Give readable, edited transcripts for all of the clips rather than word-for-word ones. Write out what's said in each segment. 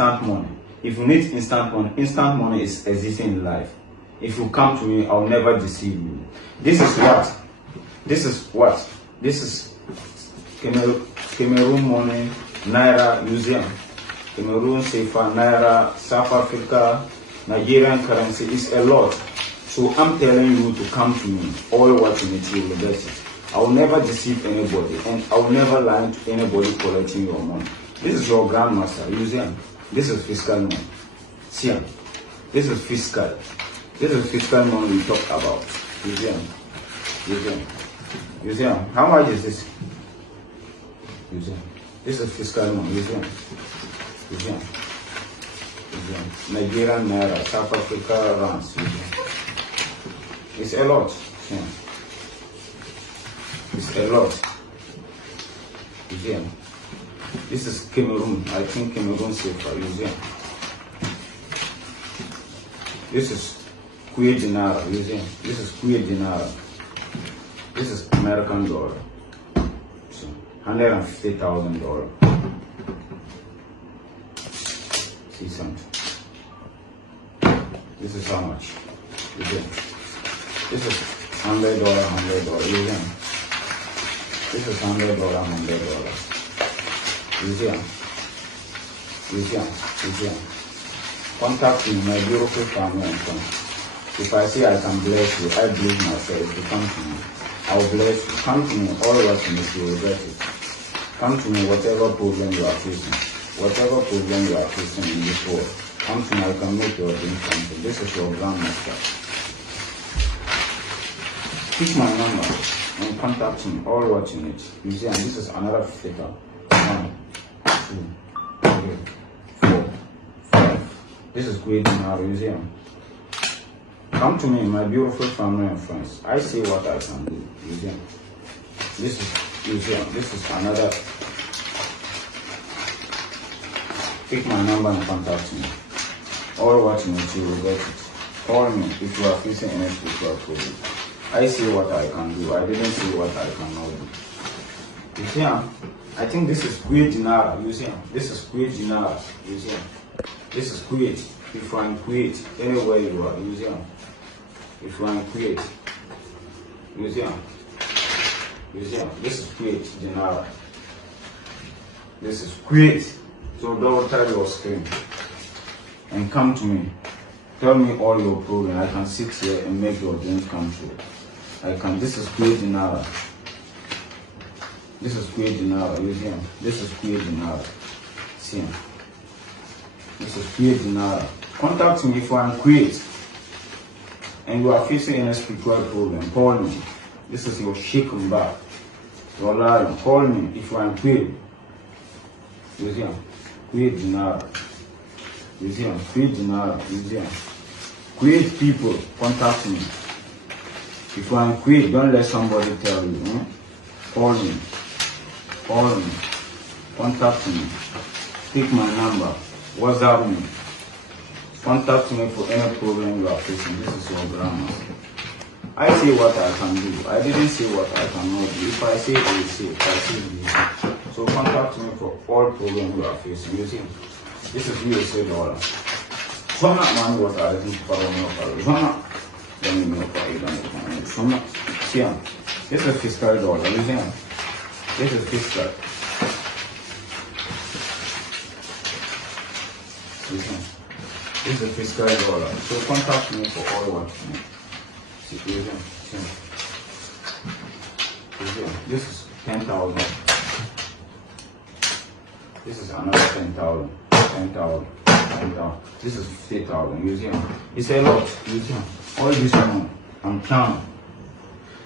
instant money. If you need instant money is existing in life. If you come to me, I'll never deceive you. This is what? This is Cameroon money, Naira museum. Cameroon CFA, Naira, South Africa, Nigerian currency is a lot. So I'm telling you to come to me. All what you need, you will get it. I will never deceive anybody, and I will never lie to anybody collecting your money. This is your grandmaster, museum. This is fiscal money. See, this is fiscal. This is fiscal money we talked about. Museum. How much is this? Museum. This is fiscal money. Museum. Nigerian Naira, South Africa rands. It's a lot. Yeah. It's a lot. Museum. This is Cameroon. I think Cameroon safer. Museum. This is Kuwait dinar. Museum. This is Kuwait dinar. This is American dollar. So $150,000. See something. This is how much. Museum. This is $100. Museum. This is $100. Museum. Contact me, my beautiful family and friends. If I say I can bless you, I believe myself to come to me. I will bless you. Come to me, all what you need, you will get it. Come to me, whatever problem you are facing. Whatever problem you are facing in this world. Come to me, I can make your dream come true. This is your grandmaster. Pick my number and contact me, all what you need. You see, and this is another figure. 1, 2, 3, 4, 5. This is great in our museum. Come to me, my beautiful family and friends. I see what I can do. Museum. This is museum. This is another. Pick my number and contact me. All what you need, you will get it. Call me if you are facing any spiritual problem. I see what I can do. I didn't see what I cannot do. Museum. I think this is Kuwait dinar. Museum. This is Kuwait dinar. Museum. This is Kuwait. If you are in Kuwait, anywhere you are, museum. If you are in Kuwait, museum. This is Kuwait dinar. This is Kuwait. So don't tell your screen and come to me. Tell me all your problem. I can sit here and make your dreams come true. I can. This is Kuwait dinar. This is Kuwait dinar. Museum. This is Kuwait dinar. See. This is Kuwait dinar. Contact me if you are in Kuwait and you are facing any spiritual problem. Call me. This is your Sheikh Mba. Your lion. Call me if you are in Kuwait. Museum. Kuwait dinar. Museum. Kuwait dinar. Museum. Kuwait people, contact me. If you are in Kuwait, don't let somebody tell you. Call me. Contact me. Take my number. WhatsApp me. Contact me for any problem you are facing. This is your grandma. I see what I can do. I didn't see what I cannot do. If I say it, I will say it. I say it. So contact me for all problems you are facing. You see, this is USA dollar. Sona man what I think for no Sona. Then you know for Sona. See, this is fiscal dollar. You see, this is fiscal. This is fiscal dollar. So contact me for all what you need. This is 10,000. This is another 10,000. 10,000. 10,000. This is 50,000. Museum. It's a lot. Museum. All this money. I'm counting.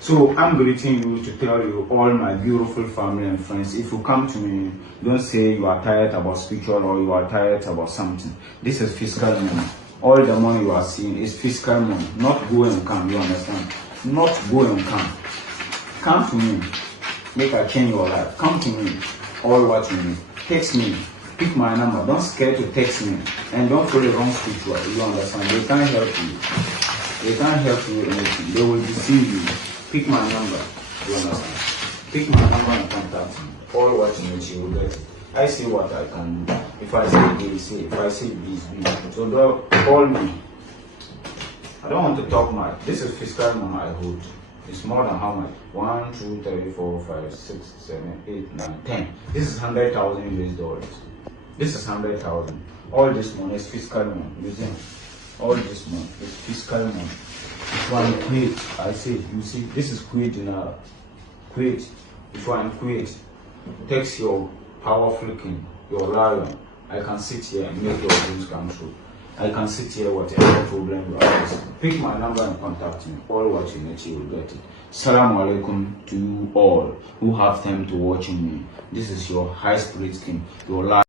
So I'm greeting you to tell you, all my beautiful family and friends, if you come to me, don't say you are tired about spiritual or you are tired about something. This is fiscal money. All the money you are seeing is fiscal money, not go and come, you understand? Not go and come. Come to me, make I change your life. Come to me, all what you need. Text me, pick my number, don't scare to text me. And don't follow the wrong spiritual, you understand? They can't help you. They can't help you anything. They will deceive you. Pick my number, you understand? Pick my number and contact me. All what you need, you will get it. I see what I can do. If I say A, say. If I say B, is B. So don't call me. I don't want to talk much. This is fiscal money I hold. It's more than how much? 1, 2, 3, 4, 5, 6, 7, 8, 9, 10. This is 100,000 US dollars. This is 100,000. All this money is fiscal money. Listen. All this money is fiscal money. If I'm Kuwait, I say, you see, this is Kuwait dinar. Kuwait. If I'm Kuwait, text your powerful king, your lion. I can sit here and make your dreams come true. I can sit here whatever problem you are facing. Pick my number and contact me. All what you need, you will get it. Assalamu alaikum to you all who have time to watching me. This is your high spirit king, your lion.